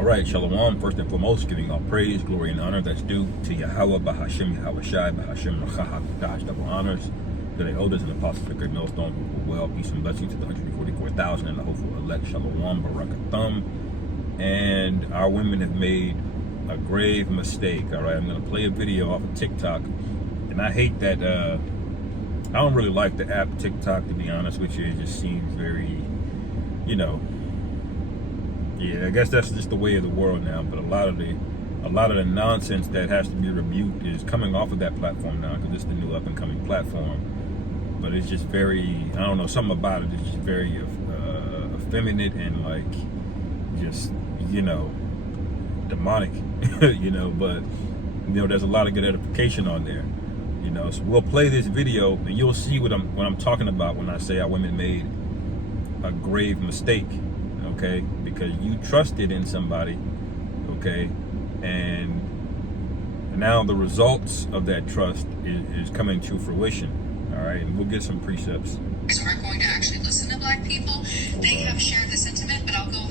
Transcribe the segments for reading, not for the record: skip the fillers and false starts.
All right, Shalom. First and foremost, giving all praise, glory, and honor that's due to Yahweh, Bahashem, Yahweh Shai, Bahashem, Rachaha, Dash, double honors to the elders and apostles of the great millstone who will well, peace and blessings to the 144,000 and the hopeful elect. Shalom, Barakathum. And our women have made a grave mistake. All right, I'm going to play a video off of TikTok. And I hate that, I don't really like the app TikTok, to be honest with you. It just seems very, yeah, I guess that's just the way of the world now. But a lot of the nonsense that has to be rebuked is coming off of that platform now, because it's the new up and coming platform. But it's just very, I don't know, something about it is just very effeminate and like just, demonic, but there's a lot of good edification on there, so we'll play this video and you'll see what I'm talking about when I say our women made a grave mistake, okay? Because you trusted in somebody, okay? And now the results of that trust is coming to fruition, all right? And we'll get some precepts. Aren't going to actually listen to black people. They have shared the sentiment, but I'll go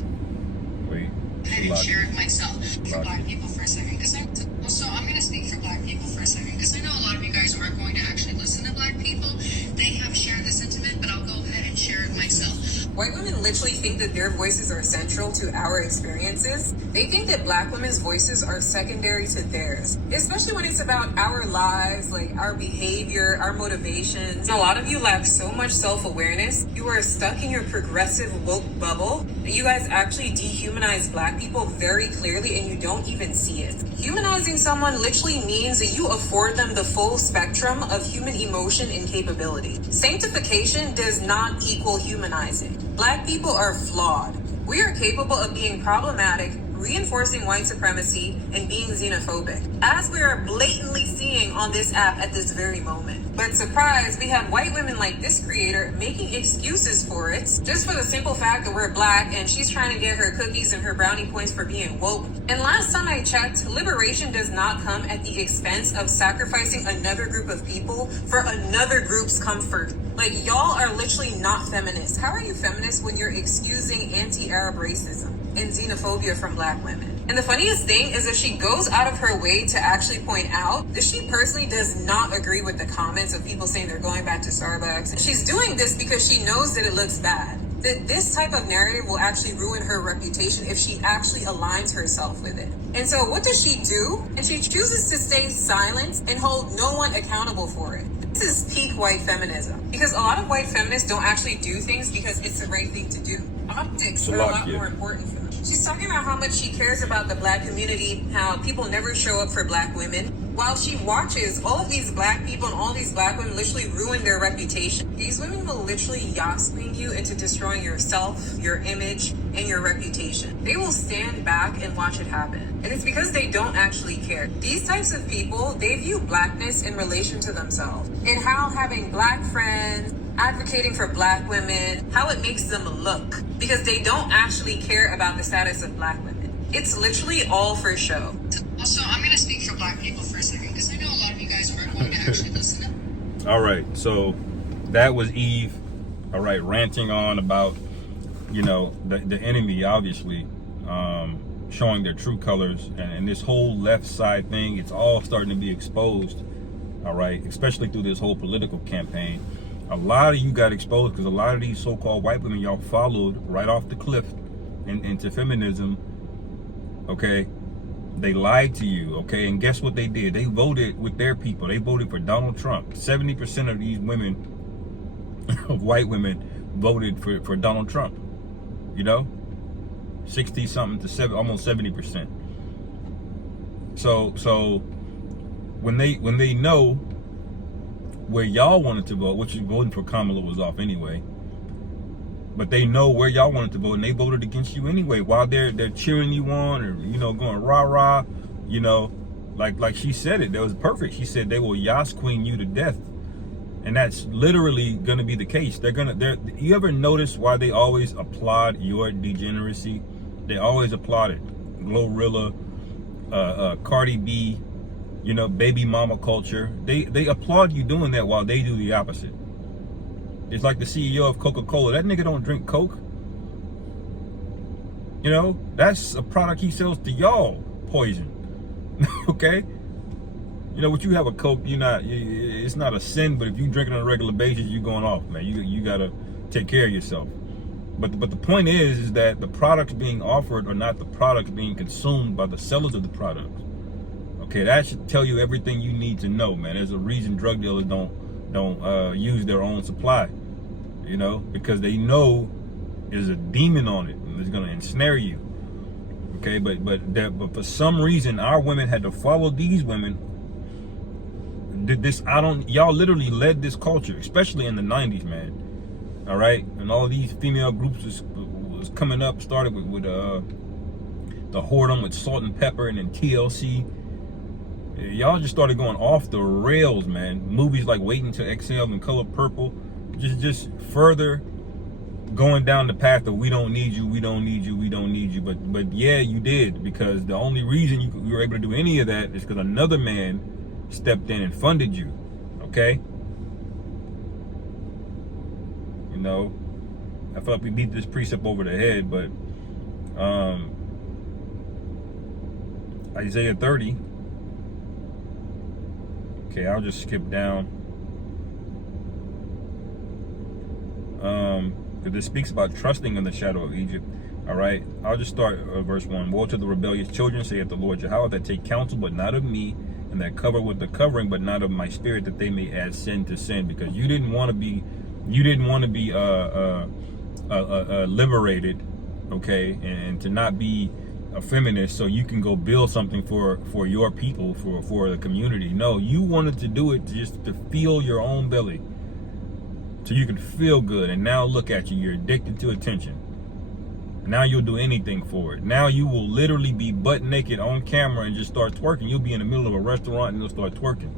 ahead and share it myself for black people for a second. Because I'm going to speak for black people for a second, because I know a lot of you guys aren't going to actually listen to black people. They have shared the sentiment, but I'll go ahead and share it myself. White women literally think that their voices are central to our experiences. They think that black women's voices are secondary to theirs, especially when it's about our lives, like our behavior, our motivations. And a lot of you lack so much self-awareness. You are stuck in your progressive woke bubble. You guys actually dehumanize black people very clearly, and you don't even see it. Humanizing someone literally means that you afford them the full spectrum of human emotion and capability. Sanctification does not equal humanizing. Black people are flawed. We are capable of being problematic, reinforcing white supremacy, and being xenophobic, as we are blatantly seeing on this app at this very moment. But surprise, we have white women like this creator making excuses for it, just for the simple fact that we're black and she's trying to get her cookies and her brownie points for being woke. And last time I checked, liberation does not come at the expense of sacrificing another group of people for another group's comfort. Like, y'all are literally not feminists. How are you feminists when you're excusing anti-Arab racism and xenophobia from black women? And the funniest thing is that she goes out of her way to actually point out that she personally does not agree with the comments of people saying they're going back to Starbucks. And she's doing this because she knows that it looks bad. That this type of narrative will actually ruin her reputation if she actually aligns herself with it. And so what does she do? And she chooses to stay silent and hold no one accountable for it. This is peak white feminism. Because a lot of white feminists don't actually do things because it's the right thing to do. Optics are a lot more important for them. She's talking about how much she cares about the black community, how people never show up for black women, while she watches all of these black people and all these black women literally ruin their reputation. These women will literally yas-queen you into destroying yourself, your image, and your reputation. They will stand back and watch it happen. And it's because they don't actually care. These types of people, they view blackness in relation to themselves, and how having black friends, advocating for black women, how it makes them look, because they don't actually care about the status of black women. It's literally all for show. Also, I'm going to speak for black people for a second, because I know a lot of you guys aren't going to actually listen to. All right, so that was Eve, all right, ranting on about, the enemy, obviously, showing their true colors, and this whole left side thing, it's all starting to be exposed, all right, especially through this whole political campaign. A lot of you got exposed because a lot of these so-called white women y'all followed right off the cliff into feminism, okay? They lied to you, okay? And guess what they did? They voted with their people. They voted for Donald Trump. 70% of these women, of white women, voted for Donald Trump, 60-something to almost 70%. So when they know where y'all wanted to vote, which is voting for Kamala was off anyway, but they know where y'all wanted to vote, and they voted against you anyway, while they're cheering you on, or going rah-rah, like she said it, that was perfect. She said they will yas queen you to death, and that's literally gonna be the case. You ever notice why they always applaud your degeneracy? They always applaud it. Glorilla, Cardi B, baby mama culture. They applaud you doing that while they do the opposite. It's like the CEO of Coca-Cola. That nigga don't drink Coke. You know, that's a product he sells to y'all, poison. Okay? You know, what you have a Coke, it's not a sin, but if you drink it on a regular basis, you're going off, man. You gotta take care of yourself. But the point is that the products being offered are not the products being consumed by the sellers of the products. Okay, that should tell you everything you need to know, man. There's a reason drug dealers don't use their own supply, you know, because they know there's a demon on it and it's gonna ensnare you. Okay, but for some reason our women had to follow these women. Y'all literally led this culture, especially in the 90s, man. All right, and all these female groups was coming up. Started with the Whoredom with Salt and Pepper, and then TLC. Y'all just started going off the rails, man. Movies like Waiting to Exhale and Color Purple, just further going down the path of we don't need you, we don't need you, we don't need you. But yeah, you did, because the only reason you were able to do any of that is because another man stepped in and funded you. Okay. You know, I feel like we beat this precept over the head, but Isaiah 30. Okay, I'll just skip down. Because it speaks about trusting in the shadow of Egypt. All right, I'll just start verse 1. Woe to the rebellious children, saith the Lord Jehovah, that take counsel, but not of me, and that cover with the covering, but not of my spirit, that they may add sin to sin. Because you didn't want to be liberated, okay, and to not be a feminist so you can go build something for your people, for the community. No, you wanted to do it just to feel your own belly, so you can feel good. And now look at you, you're addicted to attention. Now you'll do anything for it. Now you will literally be butt naked on camera and just start twerking. You'll be in the middle of a restaurant and you'll start twerking.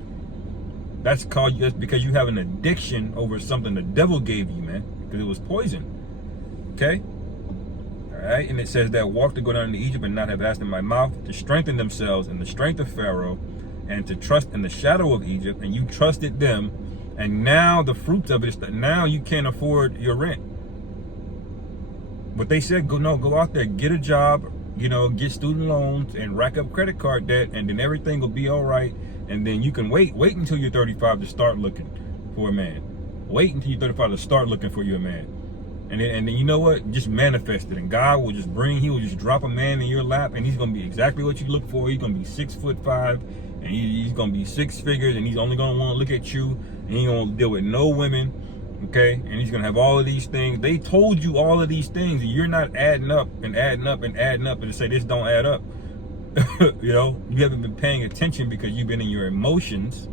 That's because you have an addiction over something the devil gave you, man, because it was poison. Okay? All right? And it says that walk to go down into Egypt and not have asked in my mouth, to strengthen themselves in the strength of Pharaoh, and to trust in the shadow of Egypt. And you trusted them. And now the fruits of it is that now you can't afford your rent. But they said, go out there, get a job, you know, get student loans and rack up credit card debt, and then everything will be all right. And then you can wait until you're 35 to start looking for a man. Wait until you're 35 to start looking for you a man. And then you know what? Just manifest it. And God will he will just drop a man in your lap, and he's going to be exactly what you look for. He's going to be 6'5", and he's going to be 6 figures, and he's only going to want to look at you, and he ain't going to deal with no women. Okay, and he's gonna have all of these things. They told you all of these things, and you're not adding up and to say this don't add up. You know, you haven't been paying attention because you've been in your emotions,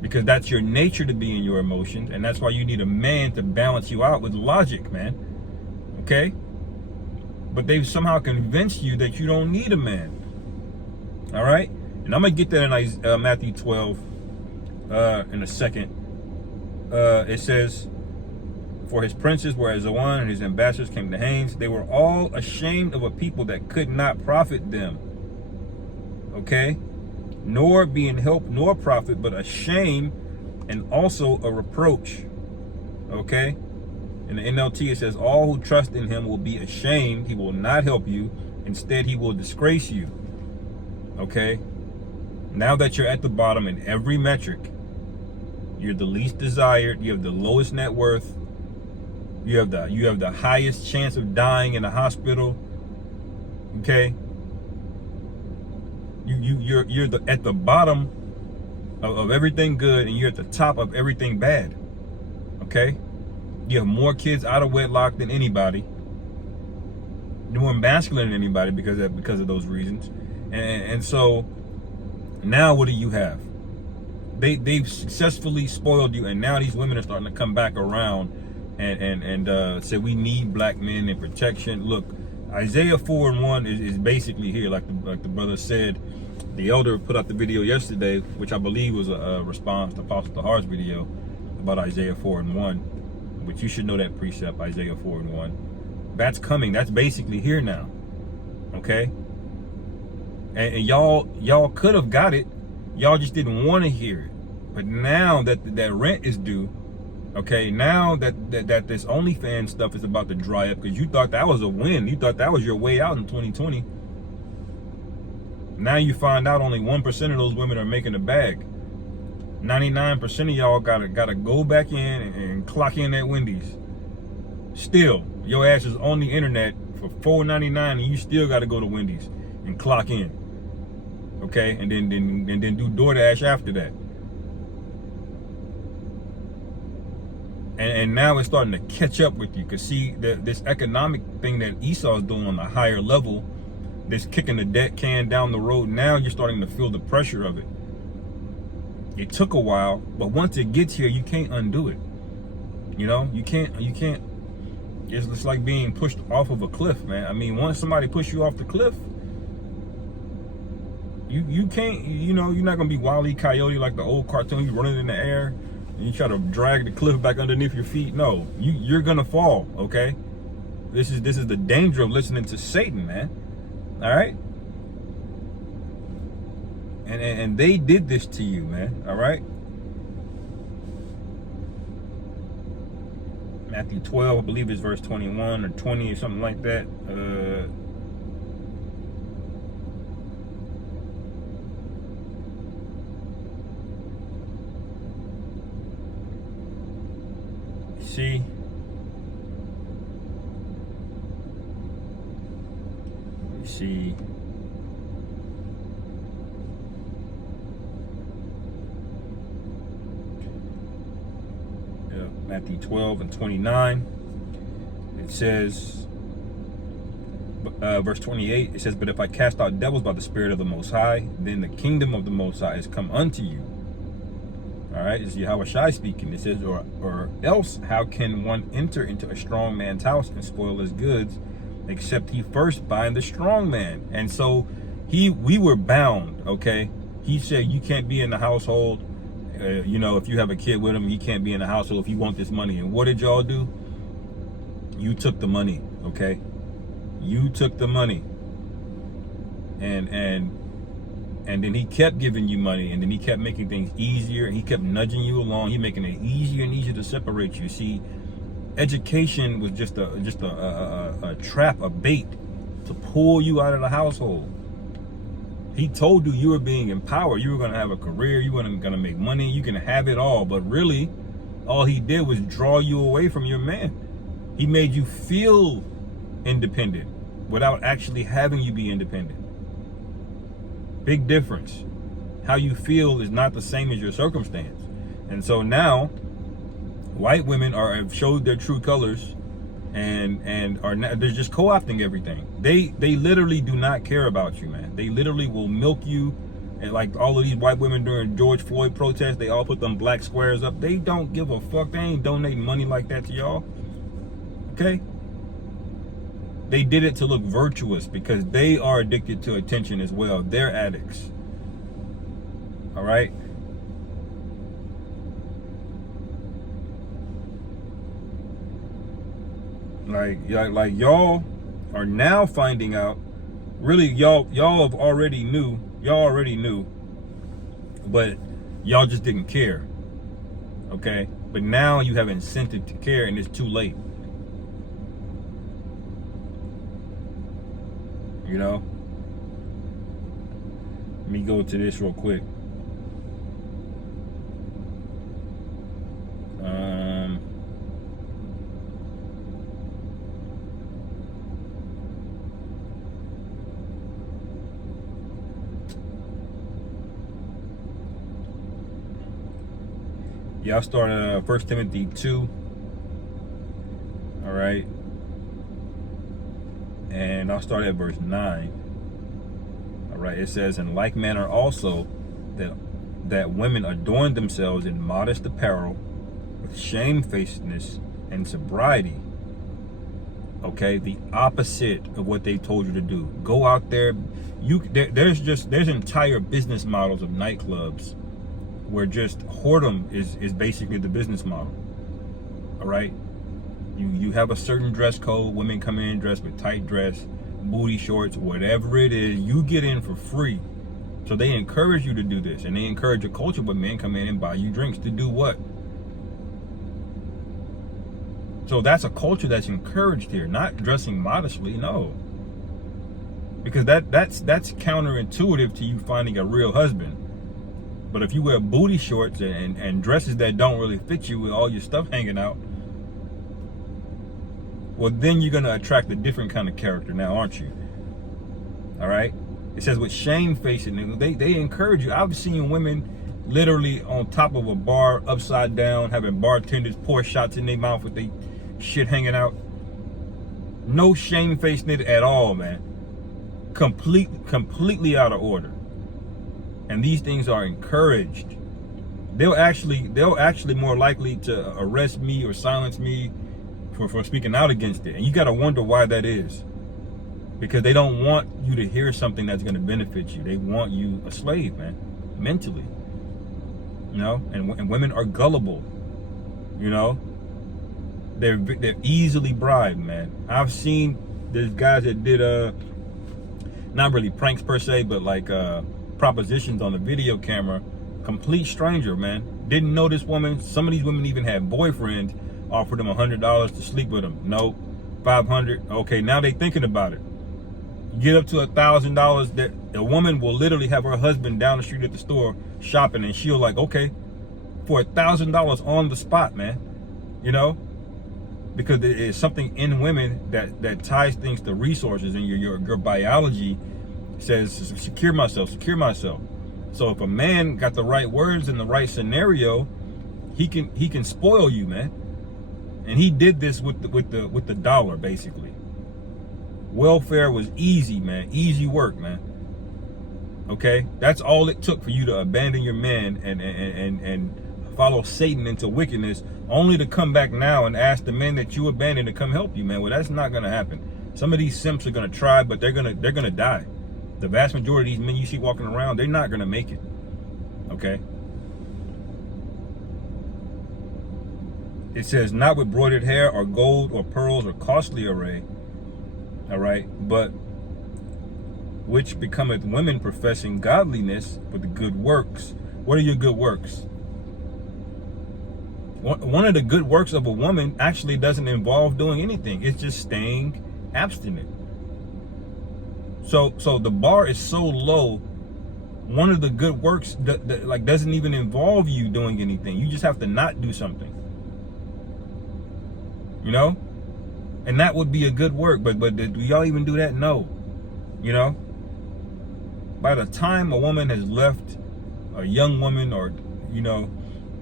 because that's your nature to be in your emotions, and that's why you need a man to balance you out with logic, man. Okay, but they've somehow convinced you that you don't need a man. All right, and I'm gonna get that in Matthew 12 in a second. It says, for his princes were as one, and his ambassadors came to Hanes. They were all ashamed of a people that could not profit them. Okay? Nor being help nor profit, but a shame and also a reproach. Okay? In the NLT, it says, all who trust in him will be ashamed. He will not help you. Instead, he will disgrace you. Okay? Now that you're at the bottom in every metric, you're the least desired, you have the lowest net worth, you have the highest chance of dying in a hospital. Okay? You're at the bottom of everything good, and you're at the top of everything bad. Okay? You have more kids out of wedlock than anybody. You're more masculine than anybody because of those reasons. And so now what do you have? They've successfully spoiled you, and now these women are starting to come back around and say we need black men and protection. Look, Isaiah 4:1 is basically here, like the brother said. The elder put out the video yesterday, which I believe was a response to Apostle Tahar's video about Isaiah 4:1, which you should know that precept, Isaiah 4:1. That's coming. That's basically here now. Okay, and y'all could have got it. Y'all just didn't want to hear it. But now that rent is due, Okay, now that this OnlyFans stuff is about to dry up because you thought that was a win. You thought that was your way out in 2020. Now you find out only 1% of those women are making a bag. 99% of y'all gotta go back in and clock in at Wendy's. Still, your ass is on the internet for $4.99 and you still gotta go to Wendy's and clock in. Okay, and then do DoorDash after that. And now it's starting to catch up with you. Cause see, this economic thing that Esau's doing on a higher level, this kicking the debt can down the road, now you're starting to feel the pressure of it. It took a while, but once it gets here, you can't undo it. You know, you can't, it's like being pushed off of a cliff, man. I mean, once somebody pushes you off the cliff, you can't, you know, you're not gonna be Wile E. Coyote like the old cartoon, you running in the air and you try to drag the cliff back underneath your feet. No, you're gonna fall, okay? This is the danger of listening to Satan, man. All right? And they did this to you, man. All right? Matthew 12, I believe it's verse 21 or 20 or something like that. See? Let me see. Matthew 12 and 29. It says, verse 28, it says, but if I cast out devils by the Spirit of the Most High, then the kingdom of the Most High is come unto you. All right, this is Yahushua speaking. It says, or else how can one enter into a strong man's house and spoil his goods, except he first bind the strong man? And so we were bound, okay? He said you can't be in the household. You know, if you have a kid with him, he can't be in the household if you want this money. And what did y'all do? You took the money, okay? You took the money. And then he kept giving you money, and then he kept making things easier, and he kept nudging you along. He making it easier and easier to separate you. See, education was just a trap, a bait to pull you out of the household. He told you you were being empowered. You were going to have a career. You were going to make money. You can have it all. But really, all he did was draw you away from your man. He made you feel independent without actually having you be independent. Big difference. How you feel is not the same as your circumstance. And so now, white women have showed their true colors and are not, they're just co-opting everything. They literally do not care about you, man. They literally will milk you. And like all of these white women during George Floyd protests, they all put them black squares up. They don't give a fuck. They ain't donating money like that to y'all. Okay? They did it to look virtuous because they are addicted to attention as well. They're addicts. All right? Like y'all are now finding out. Really, y'all have already knew. Y'all already knew, but y'all just didn't care. Okay? But now you have incentive to care, and it's too late. You know? Let me go to this real quick. Y'all start at 1 Timothy 2. All right. And I'll start at verse 9. All right. It says, in like manner also that women adorn themselves in modest apparel with shamefacedness and sobriety. Okay, the opposite of what they told you to do. Go out there. There's entire business models of nightclubs where just whoredom is basically the business model. All right, you have a certain dress code. Women come in dressed with tight dress, booty shorts, whatever it is. You get in for free. So they encourage you to do this, and they encourage a culture where men come in and buy you drinks to do what? So that's a culture that's encouraged here, not dressing modestly, no. Because that's counterintuitive to you finding a real husband. But if you wear booty shorts and dresses that don't really fit you with all your stuff hanging out, well, then you're going to attract a different kind of character now, aren't you? All right? It says with shamefacedness, they encourage you. I've seen women literally on top of a bar, upside down, having bartenders pour shots in their mouth with their shit hanging out. No shamefacedness at all, man. Completely out of order. And these things are encouraged. They'll actually more likely to arrest me or silence me for speaking out against it. And you got to wonder why that is. Because they don't want you to hear something that's going to benefit you. They want you a slave, man, mentally. You know, and women are gullible. You know, they're easily bribed, man. I've seen there's guys that did not really pranks per se, but like propositions on the video camera. Complete stranger, man. Didn't know this woman. Some of these women even had boyfriends. Offered them $100 to sleep with them. No, $500. Okay, now they thinking about it. Get up to $1,000. That a woman will literally have her husband down the street at the store shopping, and she'll like, okay, for $1,000 on the spot, man. You know, because there is something in women that ties things to resources, and your biology says secure myself. So if a man got the right words in the right scenario, he can spoil you, man. And he did this with the dollar, basically. Welfare was easy, man. Easy work, man. Okay? That's all it took for you to abandon your man and follow Satan into wickedness, only to come back now and ask the men that you abandoned to come help you, man. Well, that's not gonna happen. Some of these simps are gonna try, but they're gonna die. The vast majority of these men you see walking around, they're not gonna make it. Okay? It says, not with broidered hair or gold or pearls or costly array, all right, but which becometh women professing godliness with the good works. What are your good works? One of the good works of a woman actually doesn't involve doing anything. It's just staying abstinent. So the bar is so low. One of the good works that like doesn't even involve you doing anything. You just have to not do something. You know, and that would be a good work, but do y'all even do that? No. You know, by the time a woman has left, a young woman, or you know,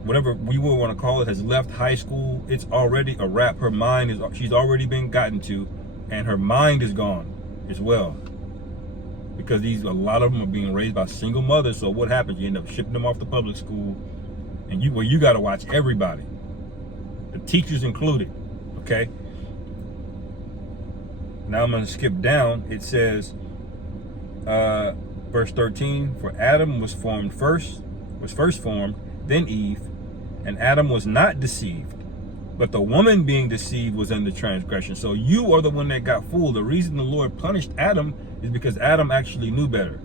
whatever we would want to call it, has left high school, it's already a wrap. Her mind is, she's already been gotten to, and her mind is gone as well, because a lot of them are being raised by single mothers. So what happens? You end up shipping them off to public school, and you got to watch everybody, the teachers included. Okay. Now I'm going to skip down. It says, verse 13, for Adam was first formed, then Eve, and Adam was not deceived, but the woman being deceived was in the transgression. So you are the one that got fooled. The reason the Lord punished Adam is because Adam actually knew better.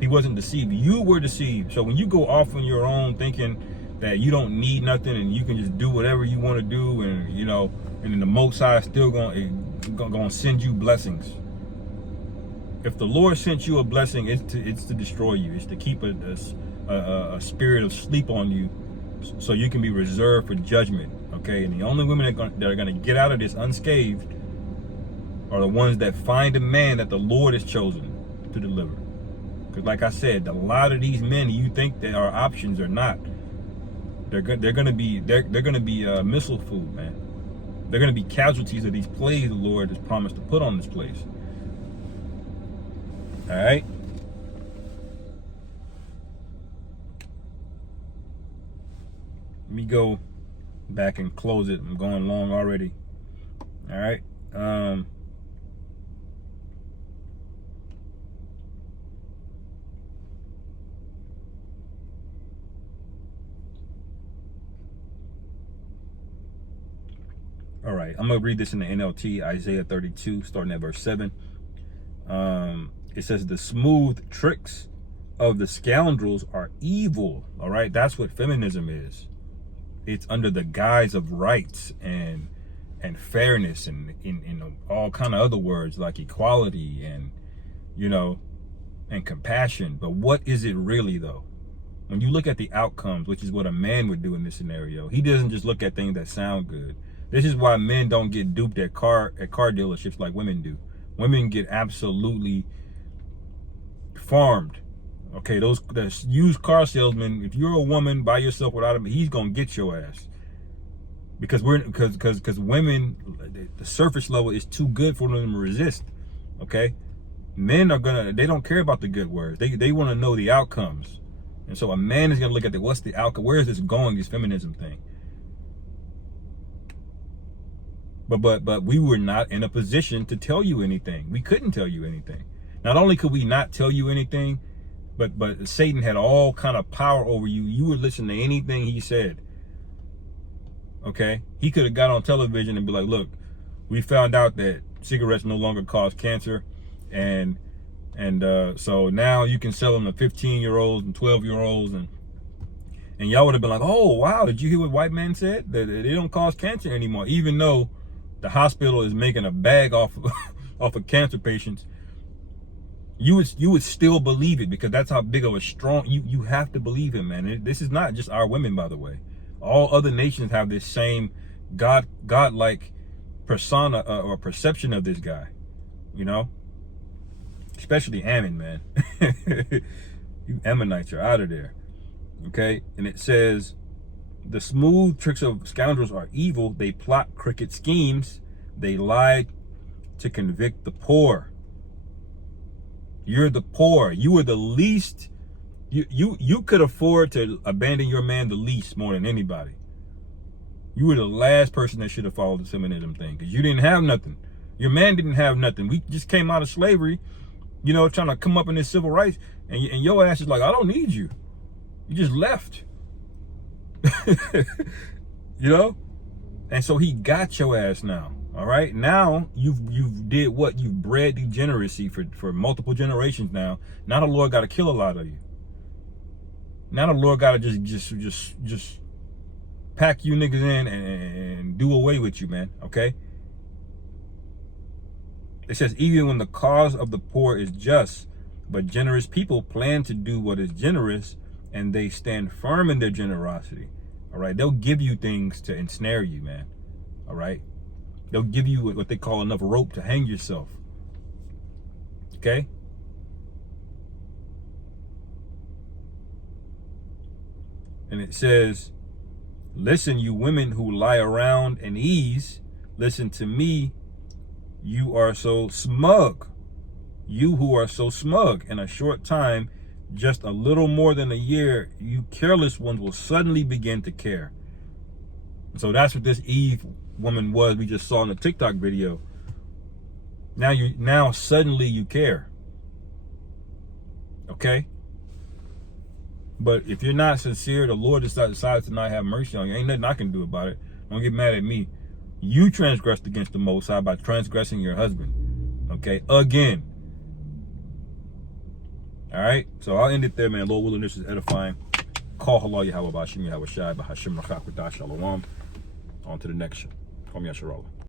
He wasn't deceived. You were deceived. So when you go off on your own thinking that you don't need nothing and you can just do whatever you want to do, and you know, and then the Most High is still going to send you blessings. If the Lord sent you a blessing, it's to destroy you. It's to keep a spirit of sleep on you, so you can be reserved for judgment. Okay, and the only women that are going to get out of this unscathed are the ones that find a man that the Lord has chosen to deliver. Because, like I said, a lot of these men you think they are options are not. They're going to be missile food, man. They're going to be casualties of these plagues the Lord has promised to put on this place. All right. Let me go back and close it. I'm going long already. All right. All right, I'm going to read this in the NLT, Isaiah 32, starting at verse 7. It says, the smooth tricks of the scoundrels are evil. All right, that's what feminism is. It's under the guise of rights and and fairness and in all kind of other words like equality and, you know, and compassion. But what is it really though? When you look at the outcomes, which is what a man would do in this scenario, he doesn't just look at things that sound good. This is why men don't get duped at car dealerships like women do. Women get absolutely farmed. Okay, the used car salesman, if you're a woman by yourself without him, he's gonna get your ass. Because women, the surface level is too good for them to resist. Okay? Men they don't care about the good words. They want to know the outcomes. And so a man is gonna look at what's the outcome? Where is this going, this feminism thing? But we were not in a position to tell you anything. We couldn't tell you anything. Not only could we not tell you anything, but Satan had all kind of power over you. You would listen to anything he said. Okay? He could have got on television and be like, look, we found out that cigarettes no longer cause cancer, and so now you can sell them to 15-year-olds and 12-year-olds, and y'all would have been like, oh wow, did you hear what white man said? That they don't cause cancer anymore, even though the hospital is making a bag off of cancer patients. You would still believe it, because that's how big of a strong, you have to believe him, man. This is not just our women, by the way. All other nations have this same godlike persona or perception of this guy, you know, especially Ammon, man. You Ammonites are out of there. Okay, and it says, the smooth tricks of scoundrels are evil. They plot crooked schemes. They lie to convict the poor. You're the poor. You are the least. You could afford to abandon your man the least more than anybody. You were the last person that should have followed the feminism thing, because you didn't have nothing. Your man didn't have nothing. We just came out of slavery, you know, trying to come up in this civil rights, and your ass is like, I don't need you. You just left. You know? And so he got your ass now. All right? Now you've did what? You've bred degeneracy for multiple generations now. Now the Lord got to kill a lot of you. Now the Lord got to just pack you niggas in and do away with you, man. Okay? It says, even when the cause of the poor is just, but generous people plan to do what is generous, and they stand firm in their generosity. All right? They'll give you things to ensnare you, man. All right? They'll give you what they call enough rope to hang yourself. Okay? And it says, listen, you women who lie around and ease, listen to me. You are so smug. You who are so smug. In a short time, just a little more than a year, you careless ones will suddenly begin to care. So that's what this Eve woman was we just saw in the TikTok video. Now suddenly you care. Okay? But if you're not sincere, the Lord decides to not have mercy on you. Ain't nothing I can do about it. Don't get mad at me. You transgressed against the Most High by transgressing your husband. Okay? Again. All right? So I'll end it there, man. Lord willing, this is edifying. Call Halal Yahweh Bashim Yahweh Shai Bahashim Rachak Shalom. On to the next show. Call me Yasharallah.